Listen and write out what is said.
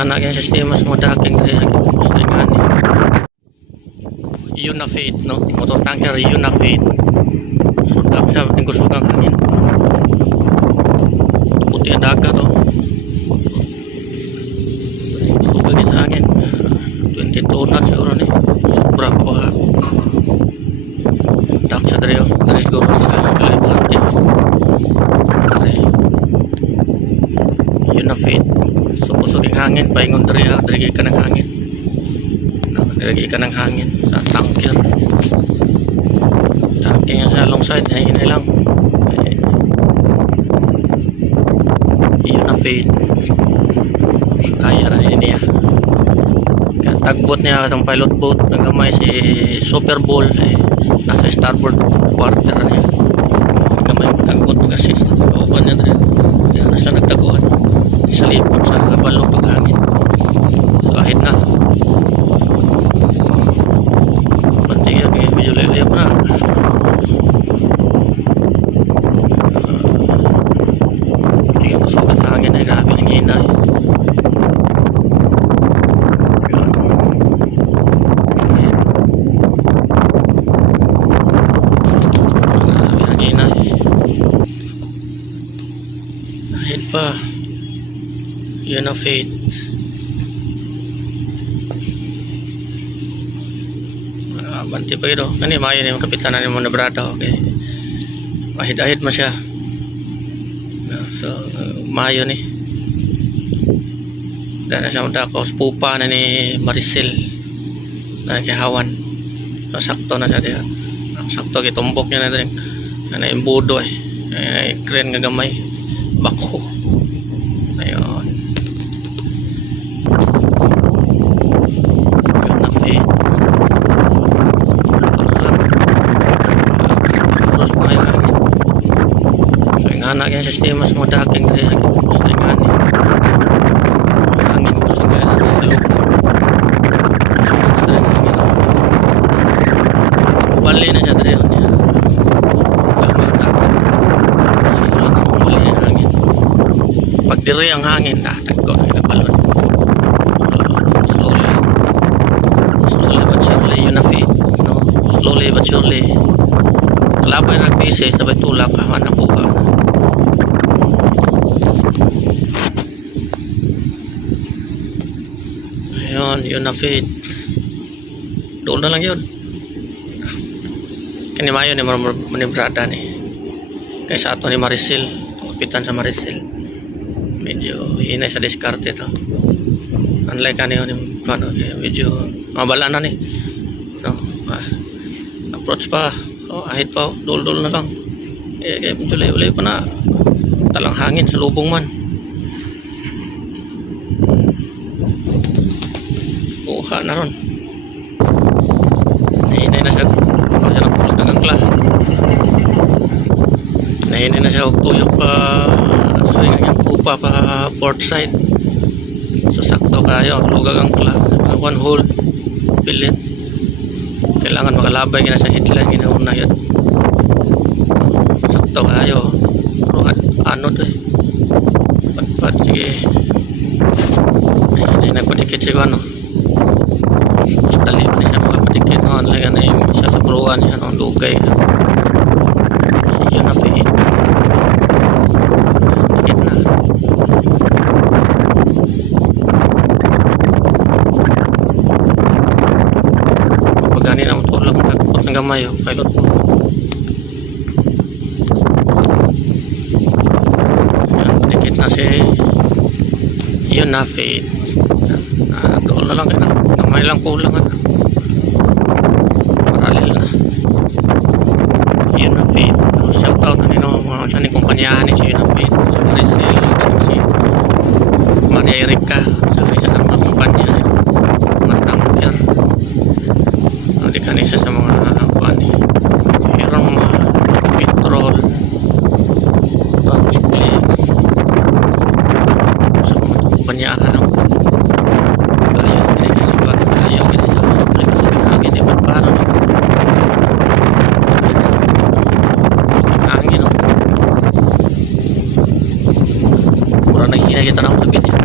anak yung sistema sa mga daking diri gusto nga ni Unafade no motor tanker Unafade sudak sa ting kusugang hangin puti ang dagat no sugat sa hangin 22 knots siguro ni sobrang pa dak sa diri dari siguro sa kalibante Unafade so kusog yung hangin paingon diri ka ng hangin nilagay ka ng hangin sa tanker tanking sa long side hinay lang Unafade so, kaya rin niya kaya tagbot niya itong pilot boat nagamay si Super Bowl nasa starboard quarter niya nagamay tagbot mag-assist kauban niya rin yan na sila nagtaguan isa lipot sa balong paghangin so ahit na pentingnya medyo lelep na tingin ko sugat sa hangin ay grabe ng hinay grabe ng hinay ahit pa Unafade banti pa ito kani mayo ni kapitan ni mo na brada okay mahid-ahid man siya so mayo ni dahil na siya madako pupa na ni Maricel na kihawan so, sakto na siya diha sakto gitumbok niya na din na imbudo crane nga gamay bako ayun anak yung sistema sa mga daking diri gusto nga ni hangin gusto nga sa loob bali na siya diri pag diri ang hangin tagko nagbalon slowly but surely Unafade no slowly but surely labay nagpisi sabay tulak anak ko ayun Unafade doon na lang yun kani mayo ni manibrada ni kaysa ato ni Maricel kapitan sa Maricel medyo hinay sa diskarte to unlike kani ni medyo mabala na ni no approach pa ahit pa dul na lang medyo lay pa na talang hangin sa lubong man buha na ron nahinay na siya kaya lang tulog ng angkla nahinay na siya tuyok pa swing ang pupa pa port side so sakto kayo lugag angkla one hold pilit kailangan makalabay gina sa headline ginauna yun sakto kayo ano to pat sige nahinay na padikit siya ano mas dali pa siya makapadikit no lang na yung isa sa pruwan yan ang lugay si Unafade dikit na pagani na matulog nagpot ng gamay pilot mo yan dikit na si Unafade doon na lang gamay lang kulang maralil na Unafade shout out na nino mga sa ni kumpanyahan ni si Unafade si Maricel si Maria Erika sa isa ng mga kumpanya matang yan di kanisa sa mga pani mayroong mga petrol transport sa mga kumpanyahan kita na sa video.